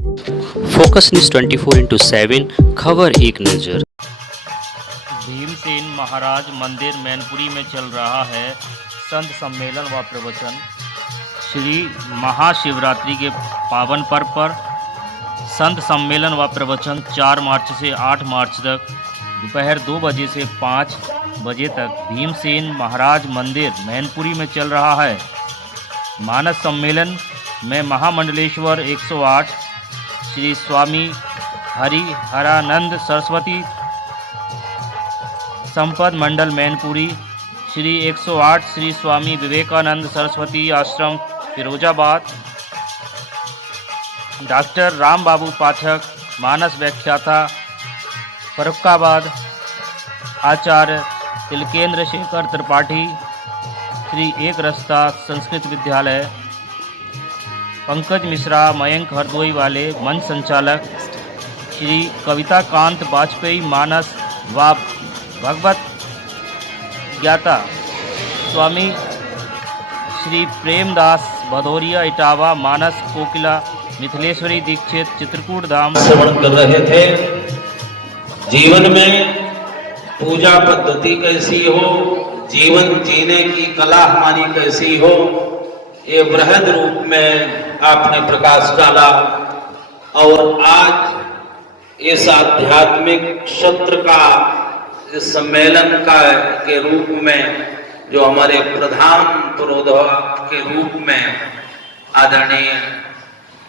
Focus news 24/7 खबर एक नज़र। भीमसेन महाराज मंदिर मैनपुरी में चल रहा है संत सम्मेलन व प्रवचन। श्री महाशिवरात्रि के पावन पर्व पर संत सम्मेलन व प्रवचन 4 मार्च से 8 मार्च तक दोपहर 2 बजे से 5 बजे तक भीमसेन महाराज मंदिर मैनपुरी में चल रहा है। मानस सम्मेलन में महामंडलेश्वर 108 श्री स्वामी हरिहरानंद सरस्वती संपद मंडल मैनपुरी, श्री 108 श्री स्वामी विवेकानंद सरस्वती आश्रम फिरोजाबाद, डॉक्टर राम बाबू पाठक मानस व्याख्याता फरुखाबाद, आचार्य तिलकेंद्र शेखर त्रिपाठी श्री एक रस्ता संस्कृत विद्यालय, पंकज मिश्रा मयंक हरदोई वाले मंच संचालक, श्री कविता कांत वाजपेयी मानस व भगवत ज्ञाता स्वामी श्री प्रेमदास भदौरिया इटावा मानस कोकिला मिथिलेश्वरी दीक्षित चित्रकूट धाम श्रवण कर रहे थे। जीवन में पूजा पद्धति कैसी हो, जीवन जीने की कला हमारी कैसी हो, ये बृहद रूप में आपने प्रकाश डाला। और आज इस आध्यात्मिक सत्र का इस सम्मेलन का के रूप में जो हमारे प्रधान पुरोधा के रूप में आदरणीय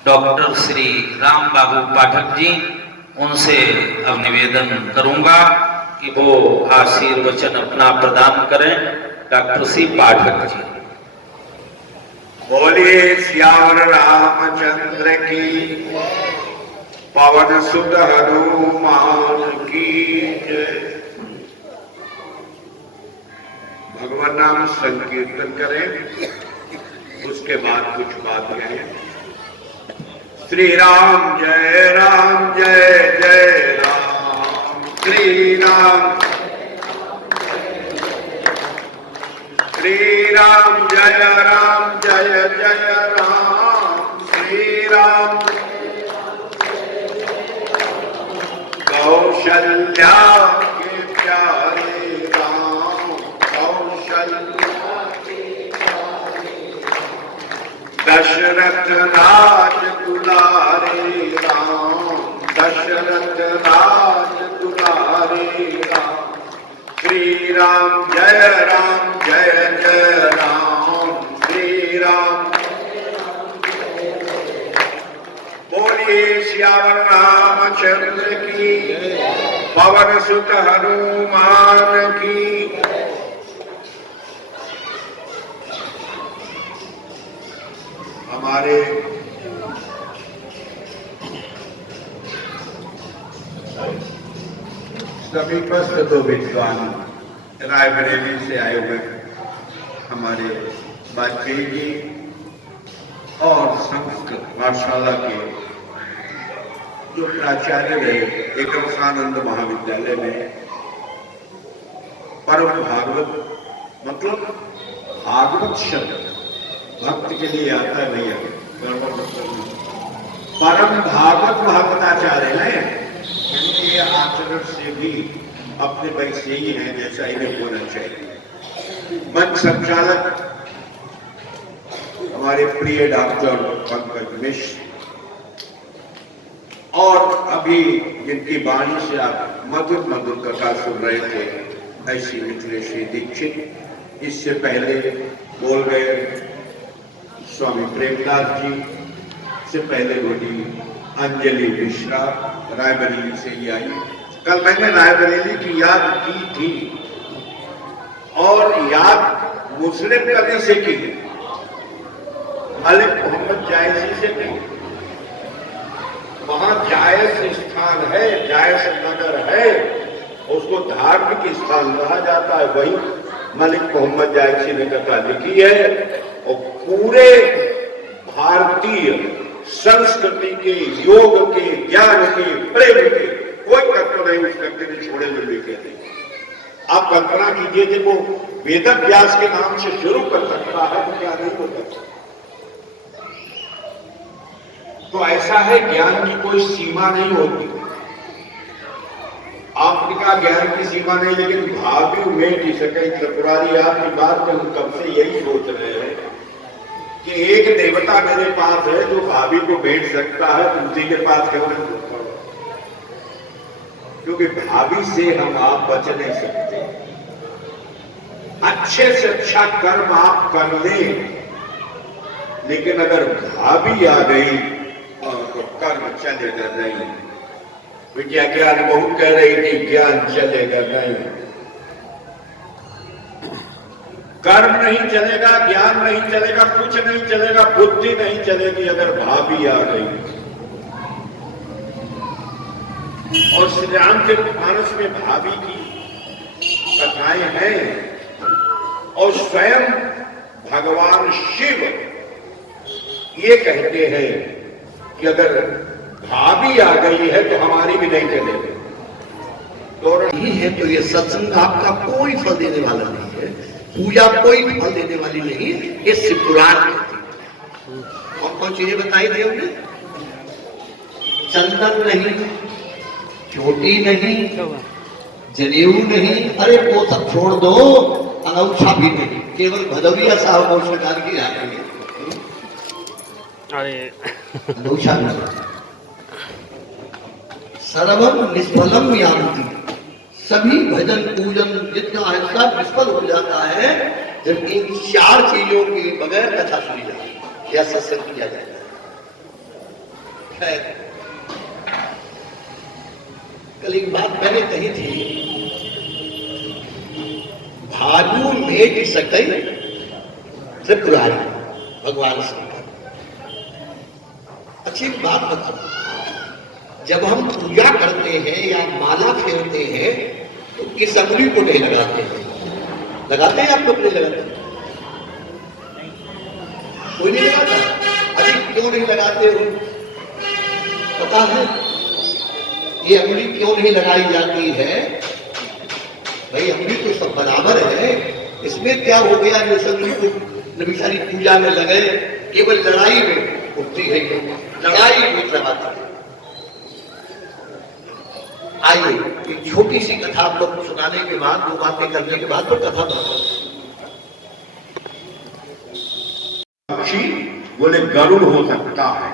डॉक्टर श्री राम बाबू पाठक जी, उनसे अब निवेदन करूंगा कि वो आशीर्वचन अपना प्रदान करें। डॉक्टर श्री पाठक जी। बोलिए श्यावर रामचंद्र की, पवन सुत हनुमान की जय। भगवान नाम संकीर्तन करें, उसके बाद कुछ बात कहें। श्री राम जय जय राम, श्री राम जय जय राम, श्री राम कौशल्या के प्यारे राम, कौशल्या दशरथ राज दुलारे राम, दशरथ राज दुलारे राम, श्री राम जय जय राम, श्री राम। बोलिए श्यावर रामचंद्र की, पवन सुत हनुमान की। हमारे समीपस्थ दो विद्वान रायबरेली से आए हुए हमारे वाजपेयी जी और संस्कृत पाठशाला के जो प्राचार्य रहे एकरसानंद महाविद्यालय में, परम भागवत मतलब भागवत शब्द भक्त के लिए आता नहीं है, परम भागवत भक्ताचार्य है। इनके आचरण से भी अपने वैसे ही है जैसा इन्हें होना चाहिए। मंच संचालक हमारे प्रिय डॉक्टर पंकज मिश्र, और अभी जिनकी वाणी से आप मधुर मधुर कथा सुन रहे थे ऐसी मिथिलेश्वरी दीक्षित, इससे पहले बोल गए स्वामी प्रेमदास जी, से पहले बोली अंजलि मिश्रा रायबरेली से ही आई। कल मैंने रायबरेली की याद की थी और याद मुस्लिम कवि से की, मलिक मोहम्मद जायसी से की। वहां जायस स्थान है, जायस नगर है, उसको धार्मिक स्थान कहा जाता है। वही मलिक मोहम्मद जायसी ने कथा लिखी है और पूरे भारतीय संस्कृति के, योग के, ज्ञान के, प्रेम के कोई तत्व नहीं उस व्यक्ति ने छोड़े हुए लिखे थे। आप कल्पना कीजिए कि वो वेद व्यास के नाम से शुरू कर सकता है तो क्या नहीं हो सकता। तो ऐसा है, ज्ञान की कोई सीमा नहीं होती। आपने कहा ज्ञान की सीमा नहीं, लेकिन भाभी में की सके त्रिपुरारी आपकी बात में हम कब से यही सोच रहे हैं कि एक देवता मेरे पास है जो भाभी को भेज सकता है, उसी के पास क्यों नहीं होता? क्योंकि भाभी से हम आप बच नहीं सकते। अच्छे से अच्छा कर्म आप कर लें, लेकिन अगर भाभी आ गई तो कर्म चलेगा नहीं। विद्या ज्ञान बहुत कह रही थी ज्ञान चलेगा नहीं, कर्म नहीं चलेगा, ज्ञान नहीं चलेगा, कुछ नहीं चलेगा, बुद्धि नहीं चलेगी अगर भाभी आ गई। और श्री रामचरितमानस में भाभी की कथाएं हैं, और स्वयं भगवान शिव ये कहते हैं कि अगर भाभी आ गई है तो हमारी भी नहीं चलेगी। तो नहीं है तो ये सत्संग आपका कोई फल देने वाला नहीं है, पूजा कोई फल देने वाली नहीं, ये शिव पुराण कहती है। और कौन चीजें बताई थी हमने? चंदन नहीं, चोटी नहीं, जनेऊ नहीं, अरे वो सब छोड़ दो, अनौछा भी नहीं, केवल भदौरिया साहब और सरकार की राखी है। अनौछा नहीं। सर्वम निष्फलम यान्ति, सभी भजन पूजन जितना है सब निष्फल हो जाता है जब इन चार चीजों के बगैर कथा सुनी जाए या सत्संग किया जाए। कल एक बात मैंने कही थी, भालू मेट सकई त्रिपुरारी भगवान श्री। अच्छी बात बताओ, जब हम पूजा करते हैं या माला फेरते हैं तो किस अंगुली को नहीं लगाते हैं? लगाते हैं आप लोग? नहीं लगाते? कोई नहीं लगाता। अरे क्यों नहीं लगाते हो? पता है ये अंगुली क्यों नहीं लगाई जाती है? भाई अंगुली तो सब बराबर है, इसमें क्या हो गया जो अंगुली को नबी सारी पूजा में लगे? केवल लड़ाई में उठती है, लड़ाई में लगाती है। आइए एक छोटी सी कथा आप लोग सुनाने के बाद, दो बातें करने के बाद तो कथा पक्षी बोले गरुड़ हो सकता है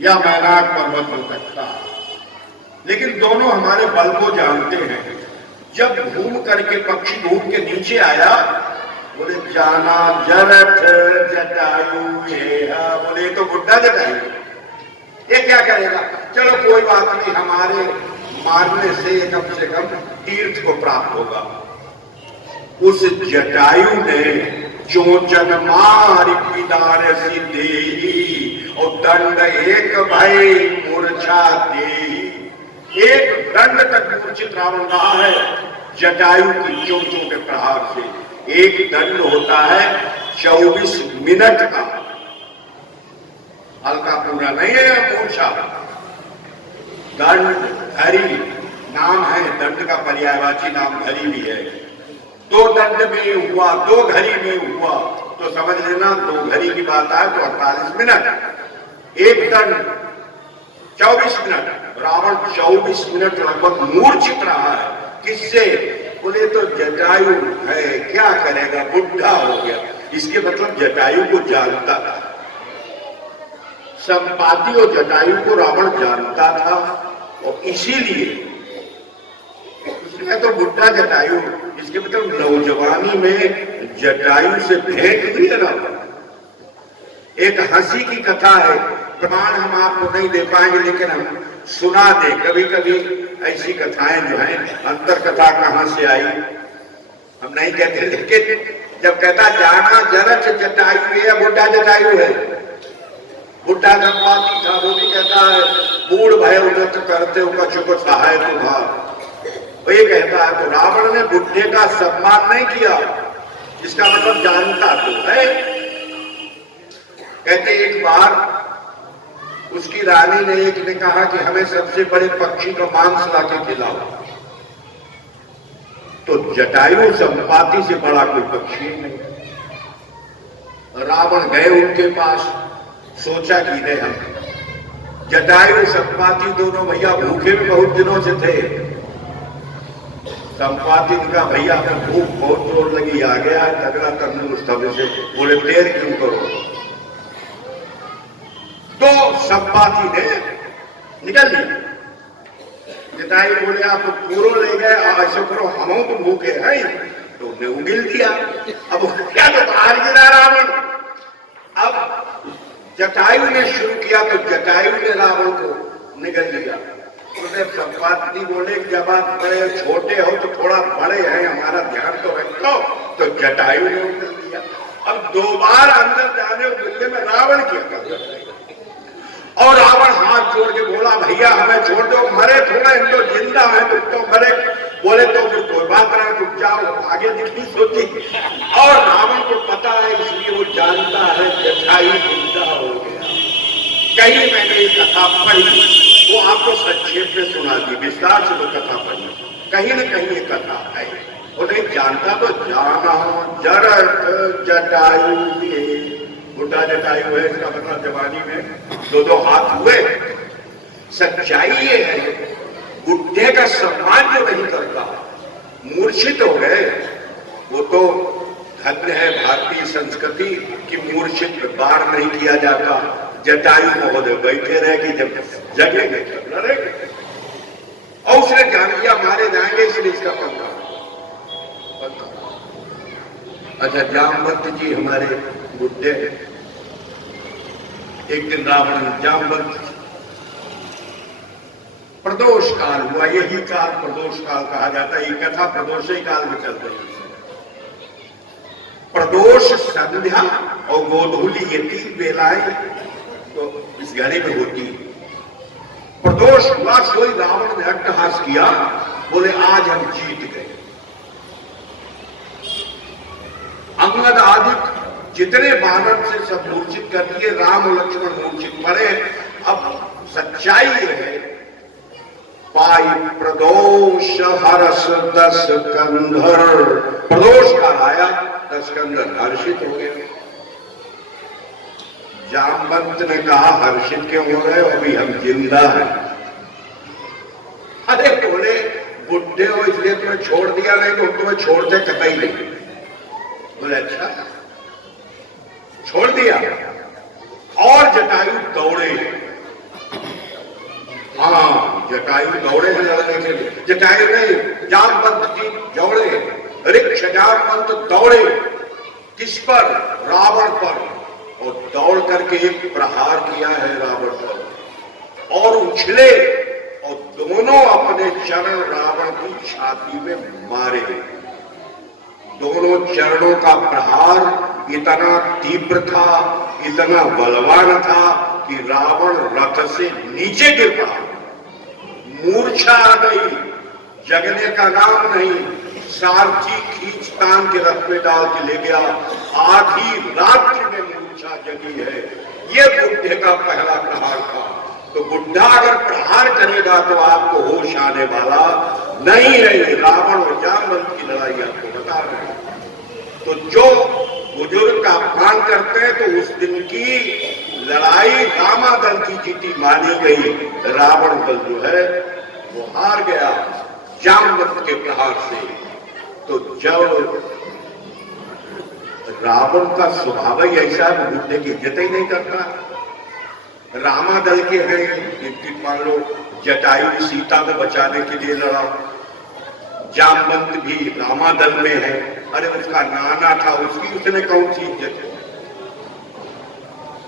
या मैनाक पर्वत हो सकता है, लेकिन दोनों हमारे बल को जानते हैं। जब घूम करके पक्षी घूम के नीचे आया, बोले जाना जरठ जटायु बोले तो बुड्ढा जटायु, ये क्या करेगा? चलो कोई बात नहीं, हमारे मारने से कम तीर्थ को प्राप्त होगा। उस जटायु ने चोचन मारी पिदार सिद्धि और दंड एक भय मूर्छा दे। एक दंड तक मूर्छित रावण रहा है जटायु की चोटों के प्रहार से। एक दंड होता है 24 मिनट का, हल्का पूरा नहीं है मूर्छा। दंड धरी नाम है, दंड का पर्यायवाची नाम धरी भी है। दो दंड में हुआ, दो घड़ी में हुआ, तो समझ लेना दो घड़ी की बात है तो 48 मिनट। एक दंड 24 मिनट, रावण 24 मिनट लगभग मूर्छित रहा है। किससे? बोले तो जटायु है, क्या करेगा, बुढ़ा हो गया। इसके मतलब जटायु को जानता था, संपाति और जटायु को रावण जानता था, और इसीलिए उसने तो बुढ़ा जटायु, इसके मतलब नौजवानी में जटायु से भेंट हुई है रावण। एक हंसी की कथा है, प्रमाण हम आपको नहीं दे पाएंगे लेकिन हम सुना दे। कभी कभी ऐसी कथाएं जो हैं, अंतर कथा कहां से आई हम नहीं कहते, लेकिन जब कहता जाना जरठ जटायु है, बुढ़ा जटायु है। बुढ़ा संपाति था, वो भी कहता है मूड भय उन्नत करते हो कछु को सहाय तुम्हार, वही कहता है। तो रावण ने बुढ़े का सम्मान नहीं किया, इसका मतलब जानता तो है। कहते एक बार उसकी रानी ने एक ने कहा कि हमें सबसे बड़े पक्षी का मांस लाके खिलाओ, तो जटायु संपाति से बड़ा कोई पक्षी नहीं। रावण गए उनके पास, सोचा कि नहीं हम जटायु संपाति दोनों भैया भूखे में बहुत दिनों से थे। संपाति का भैया में भूख बहुत जोर लगी, आ गया तगड़ा करने उस समय से, बोले देर क्यों करो। तो संपाति ने निकल लिया। जटायु बोले आप पूरो ले गए, ऐसा करो हम तो भूखे हैं, तो उन्हें उगिल दिया। अब क्या तो बाहर गिरा रावण। अब जटायु ने शुरू किया तो जटायु ने रावण को निगल लिया। उन्हें संपाति बोले जब आप बड़े छोटे हो तो थोड़ा बड़े हैं, हमारा ध्यान तो रखो। तो जटायु ने उगिल दिया। अब दो बार अंदर जाने उगलने में रावण क्या कर रहा है। और रावण हाथ जोड़ के बोला भैया हमें छोड़ दो, मरे थोड़ा, हम तो जिंदा है, तुम तो मरे। बोले तो फिर कोई बात नहीं, तुम जाओ, आगे दिखनी सोची। और रावण को पता है, इसलिए वो जानता है जटायु जिंदा हो गया। कहीं मैंने ये कथा पढ़ी, वो आपको संक्षेप में सुना दी, विस्तार से वो कथा पढ़ी, कहीं न कहीं ये कथा है। वो नहीं जानता तो जाना जरत जटायु बुढ़ा जटायु है, इसका मतलब जवानी में दो हाथ हुए। सच्चाई ये है, बुढ़े का सम्मान जो नहीं करता, मूर्छित हो गए। वो तो धन्य है भारतीय संस्कृति कि मूर्छित बार नहीं किया जाता। जटायु महोदय बैठे रहे कि जब जगेंगे तब लड़ेंगे। और उसने जान लिया मारे जाएंगे, इसलिए इसका पंखा। अच्छा, जामवंत जी हमारे बुढ़े, एक दिन रावण जामवंत, प्रदोष काल हुआ, यही काल प्रदोष काल कहा जाता है। ये कथा प्रदोष काल में चल रही है। प्रदोष, संध्या और गोधूली, ये तीन बेलाएं तो इस घड़ी में होती। प्रदोष हुआ, सोई रावण ने अट्टहास किया, बोले आज हम जीत गए। अंगद आदि जितने वानर से सब मूर्छित कर दिए, राम और लक्ष्मण मूर्छित पड़े। अब सच्चाई ये है, पाई प्रदोष हर्ष दस कंधर, प्रदोष का आया, दस कंधर हर्षित हो गए। जामवंत ने कहा हर्षित क्यों हो रहे हो, अभी हम जिंदा हैं। अरे बोले बुढ़े हो इसलिए तुम्हें छोड़ दिया, नहीं तो तुम्हें छोड़ते कतई नहीं। बोले अच्छा, छोड़ दिया। और जटायु दौड़े, हाँ जटायु दौड़े हैं लड़ने के लिए। जटायु नहीं, जामवंत जी दौड़े, ऋक्ष जामवंत दौड़े। किस पर? रावण पर। और दौड़ करके एक प्रहार किया है रावण पर, और उछले और दोनों अपने चरण रावण की छाती में मारे। दोनों चरणों का प्रहार इतना तीव्र था, इतना बलवान था कि रावण रथ से नीचे गिर पड़ा, मूर्छा आ गई, जगने का नाम नहीं। सारथी खींच तान के रथ में डाल के ले गया। आधी रात्रि में मूर्छा जगी है। ये बुढ़े का पहला प्रहार था। तो बुढ़ा अगर प्रहार करेगा तो आपको होश आने वाला नहीं है। रावण और जामवंत की लड़ाई आपको बता रहे हैं। तो जो बुजुर्ग का अपमान करते हैं तो उस दिन की लड़ाई रामादल की जीती मानी गई। रावण दल जो है वो हार गया जामवंत के प्रहार से। तो जब रावण का स्वभाव ही ऐसा है, बुढ़े की इज्जत ही नहीं करता। रामादल के हैं, मान लो जटायु सीता को बचाने के लिए लड़ा, जामवंत भी रामादल में है। अरे उसका नाना था, उसकी उसने कौन सी इज्जत है?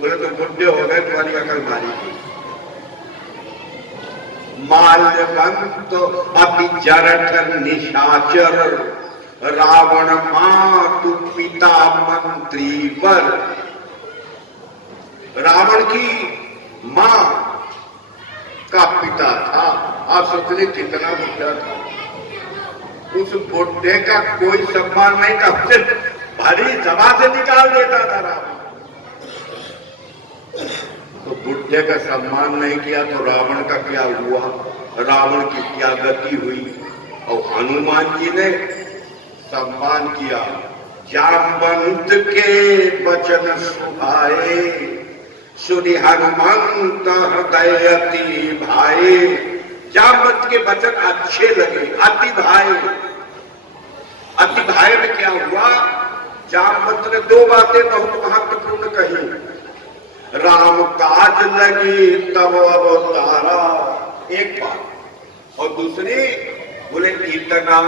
बोले तो बुढ़े हो गए, तुम्हारी अकल मारी थी। माल्यवंत अति जरठ निशाचर, रावण मातु पिता मंत्री वर। रावण की मां का पिता था। आप सोचने कितना बुढ़ा था। उस बुढ़े का कोई सम्मान नहीं था, सिर्फ भरी सभा से निकाल देता था रावण। तो बुढ़े का सम्मान नहीं किया तो रावण का क्या हुआ, रावण की क्या गति हुई। और हनुमान जी ने सम्मान किया। जामवंत के वचन सुहाए, सुनि हनुमंत हृदय अति भाए। जामवंत के वचन अच्छे लगे, अति भाए। अति भाए में क्या हुआ? जामवंत ने दो बातें बहुत महत्वपूर्ण कही। राम काज लगी तब अवतारा, एक बात। और दूसरी बोले इतना,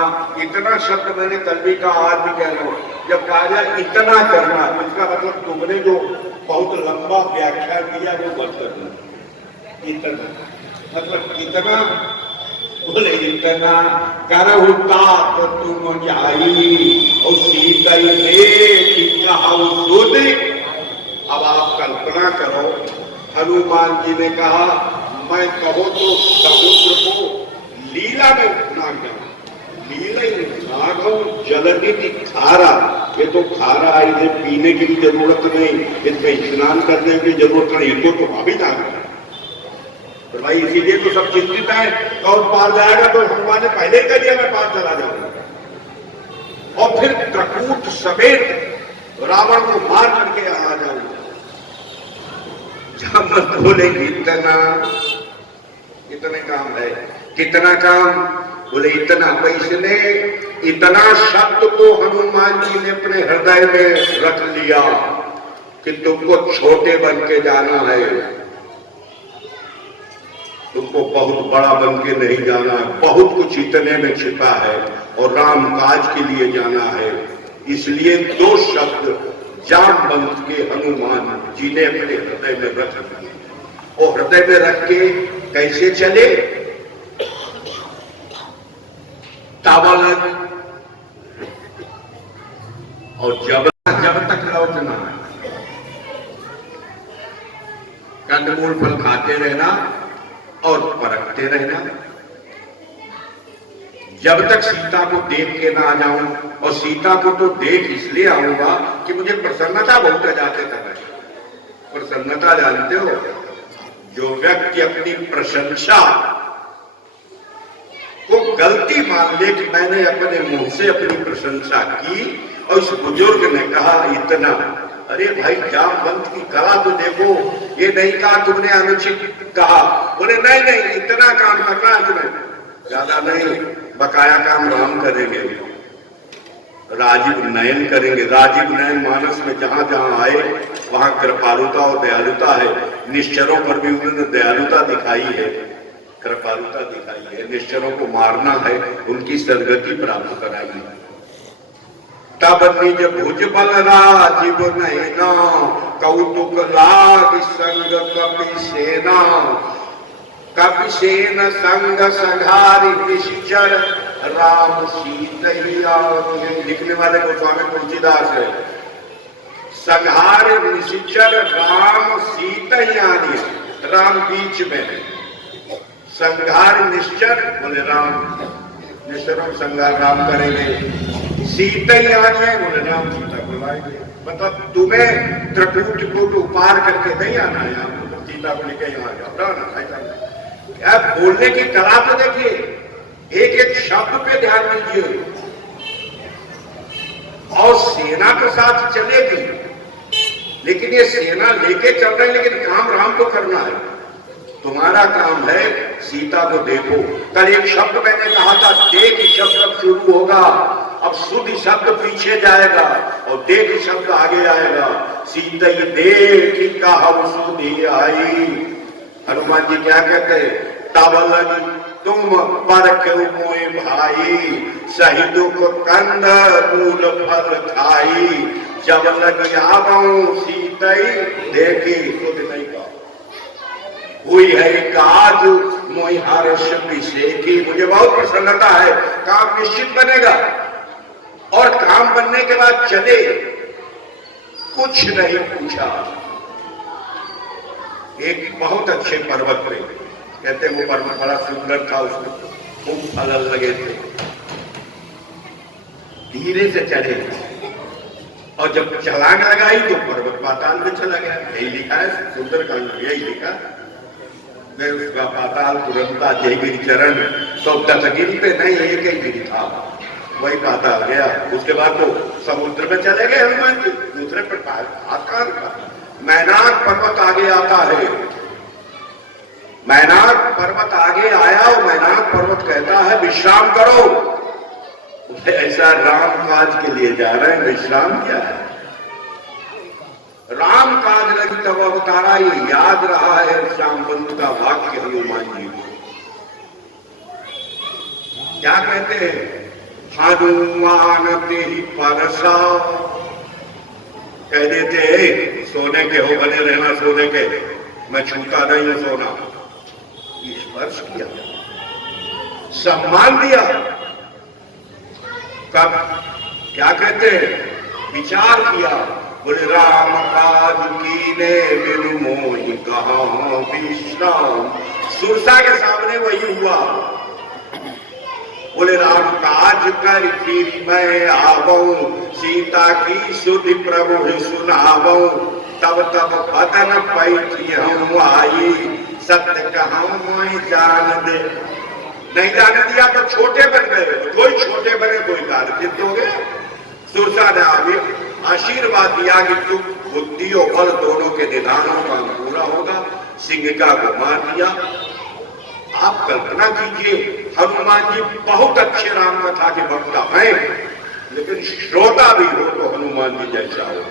इतना शब्द मैंने कल भी कहा, आज भी कह रहा हूं। जब कहा जाए इतना करना, इसका मतलब तुमने जो बहुत लंबा व्याख्या किया वो मत करना। इतना मतलब इतना, बोले इतना करहु तात तुम जाई और सीता देख कहाऊ सुध। अब आप कल्पना करो, हनुमान जी ने कहा मैं कहो तो समुद्र को लीला में नाग जाऊं, लीला ही नाग हूं, जलनिधि खारा। ये तो खारा है, इसे पीने की भी जरूरत नहीं, इसमें स्नान करने की जरूरत नहीं, इनको तो अभी नाग है। तो भाई इसीलिए तो सब चिंतित है, कौन पार जाएगा? तो हनुमान ने पहले कर दिया मैं पार चला जाऊंगा और फिर त्रकूट समेत रावण को मार करके आ जाऊंगा। जामवंत बोले इतने काम है। कितना काम? बोले इतना। इसने इतना शब्द को हनुमान जी ने अपने हृदय में रख लिया कि तुमको छोटे बन के जाना है, तुमको बहुत बड़ा बन के नहीं जाना है। बहुत कुछ इतने में छिपा है और राम काज के लिए जाना है। इसलिए दो शब्द जामवंत के हनुमान जी ने अपने हृदय में रख दिए। और हृदय में रख के कैसे चले? तावलग और जब तक लौटना है, कंदमूल फल खाते रहना और परखते रहना। जब तक सीता को देख के ना आ जाऊं, और सीता को तो देख इसलिए आऊंगा कि मुझे प्रसन्नता बहुत है जाते समय। प्रसन्नता जानते हो, जो व्यक्ति अपनी प्रशंसा को गलती मान ले कि मैंने अपने मुंह से अपनी प्रशंसा की और उस बुजुर्ग ने कहा इतना, अरे भाई जामवंत की कला तो देखो, ये नहीं कहा तुमने अनुचित कहा। बोले नहीं नहीं, इतना काम करना है तुम्हें, ज्यादा नहीं, बकाया काम राम करेंगे, राजीव नयन करेंगे। राजीव नयन मानस में जहां जहां आए वहां कृपालुता और दयालुता है। निश्चरों पर भी उन्होंने दयालुता दिखाई है, कृपालुता दिखाई है। निश्चरों को मारना है, उनकी सदगति प्राप्त कराई है। तब निज भुज बल राजीव नयना, कौतुक लाग संग कपि सेना। कपि सेन संग संघारि निश्चर, राम सीतैया। लिखने वाले गोस्वामी तुलसीदास है। संघार निश्चर राम सीतैयानी, राम बीच में है। संघार निश्चर बोले राम, निश्चरों संघार राम करेंगे। सीतैयानी बोले राम सीता को लाएंगे। मतलब तुम्हें त्रकूट को तो पार करके नहीं आना है, यहाँ सीता को लेकर यहाँ जाओ ना। अब बोलने की कला तो देखिए, एक एक शब्द पे ध्यान दीजिए। और सेना के साथ चलेगी, लेकिन ये सेना लेके चल रहे, लेकिन काम राम को करना है। तुम्हारा काम है सीता को देखो। कल एक शब्द मैंने कहा था, देख शब्द अब शुरू होगा, अब शुद्ध शब्द पीछे जाएगा और देख शब्द आगे आएगा। सीता देख कहु सुधि आई। हनुमान जी क्या कहते हैं? तावलग तुम पर क्यों मोए भाई, सही दुख कंद मूल फल खाई। जब लग आवऊं सीतई देखी सुध नहीं का, हुई है काज मोई हर्ष विषेकी। मुझे बहुत प्रसन्नता है, काम निश्चित बनेगा। और काम बनने के बाद चले, कुछ नहीं पूछा। एक बहुत अच्छे पर्वत पे, कहते वो पर्वत बड़ा सुंदर था, उसमें खूब फल लगे थे। धीरे से चढ़े और जब छलांग लगाई तो पर्वत पाताल में चला गया। यही लिखा है सुंदरकांड में, यही लिखा। मैं उसका पाताल तुरंता जय गिरी चरण, तो दशगिरी पे नहीं, एक ही गिरी था, वही पाताल गया। उसके बाद तो समुद्र में चले गए हनुमान जी, दूसरे पर हाथ कहां रखा। मैनाक पर्वत आगे आता है। मैनाक पर्वत आगे आया और मैनाक पर्वत कहता है विश्राम करो। ऐसा राम काज के लिए जा रहे हैं, विश्राम क्या है? राम काज लगी तब अवतारा, ये याद रहा है श्यामबंधु का वाक्य हनुमान जी को। क्या कहते हैं? हनुमान ते ही परसा, कह देते सोने के हो, बने रहना सोने के, मैं छूता नहीं हूं सोना। स्पर्श किया, सम्मान दिया। कब? क्या कहते हैं? विचार किया। बोले राम काज कीने बिनु मोहि कहां विश्राम। सुरसा के सामने वही हुआ। बोले राम काज कर फिर मैं आवऊं, सीता की सुधि प्रभु सुनावऊं। तब तब बदन पैठी हम आई, सत्य कहूं मैं जान दे। नहीं जाने दिया तो छोटे बन गए, कोई छोटे बने कोई कार्य हो गए। सुरसा ने आगे आशीर्वाद दिया कि तुम बुद्धि और बल दोनों के निधानों का पूरा होगा। सिंहिका को मार दिया। आप कल्पना कीजिए, हनुमान जी बहुत अच्छे राम कथा के वक्ता हैं, लेकिन श्रोता भी हो तो हनुमान जी जैसा हो।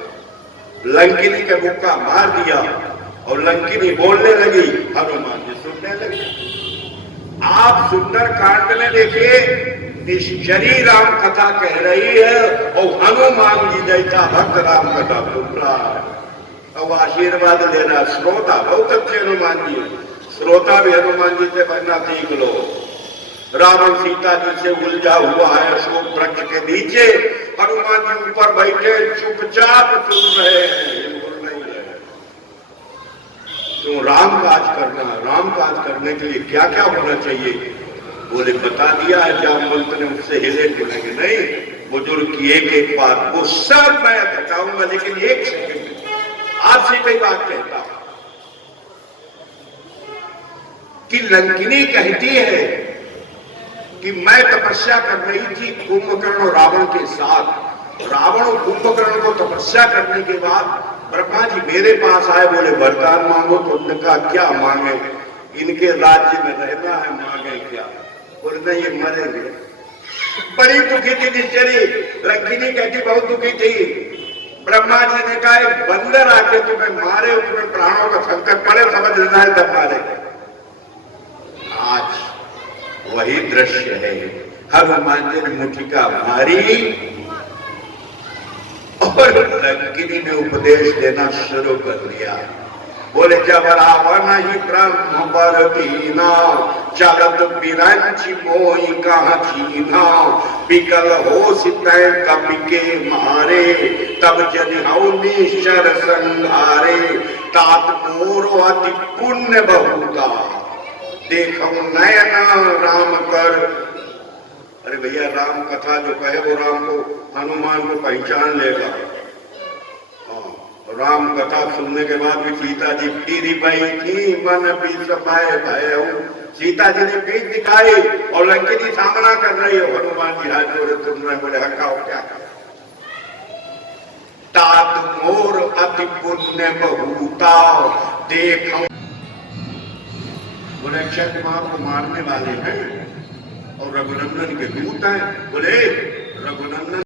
लंकिनी के मुक्का मार दिया और लंकिनी बोलने लगी, हनुमान जी सुनने लगे। आप सुंदर कांड में देखिए, निश्चरी राम कथा कह रही है और हनुमान जी जैसा भक्त राम कथा सुन रहा है। अब आशीर्वाद लेना। श्रोता बहुत अच्छे हनुमान जी, श्रोता भी हनुमान जी से बनना सीख लो। रावण सीता जी से उलझा हुआ है अशोक वृक्ष के नीचे, हनुमान जी ऊपर बैठे चुपचाप सुन रहे हैं, बोल नहीं रहे। तो राम काज करना, राम काज करने के लिए क्या क्या होना चाहिए? बोले बता दिया है जामवंत ने, उससे हिले डुलेंगे नहीं। बुजुर्ग की एक एक बात वो सब मैं बताऊंगा, लेकिन एक सेकंड आपसे कई बात कहता हूं कि लंकिनी कहती है कि मैं तपस्या कर रही थी कुंभकर्ण और रावण के साथ। रावण और कुंभकर्ण को तपस्या करने के बाद ब्रह्मा जी मेरे पास आए, बोले वरदान मांगो। तो उन्होंने कहा क्या मांगे? इनके राज्य में रहना है, मांगे क्या? बोले नहीं, ये मरेंगे। बड़ी दुखी थी निश्चरी। लंकिनी कहती बहुत दुखी थी। ब्रह्मा जी ने कहा एक बंदर आके तुम्हें मारे, तुम्हें प्राणों का संकट पड़े, समझ लेना है तब मारे। आज वही दृश्य है। हनुमान जी ने मुठिका मारी और लंकिनी ने उपदेश देना शुरू कर दिया। बोले जब रावण ही ब्रह्म पर दीना, चलत बिरंच मोहि कहाँ चीना। बिकल हो सितै कपि के मारे, तब जनिहौ निश्चर संहारे। तात मोर अति पुण्य बहुता, देखो नयना राम कर। अरे भैया, राम कथा जो कहे वो राम को, हनुमान को पहचान लेगा। राम कथा सुनने के बाद भी सीता जी फिर बैठी मन विस्मय भय। सीता जी ने पीठ दिखाई और लंकिनी सामना कर रही है। हनुमान जी हाथ जोड़े सुन रहे, बोले हकाओ क्या? तात मोर अति पुण्य बहुता, देखो। बोले अक्षय कुमार को मारने वाले हैं और रघुनंदन के दूत हैं। बोले रघुनंदन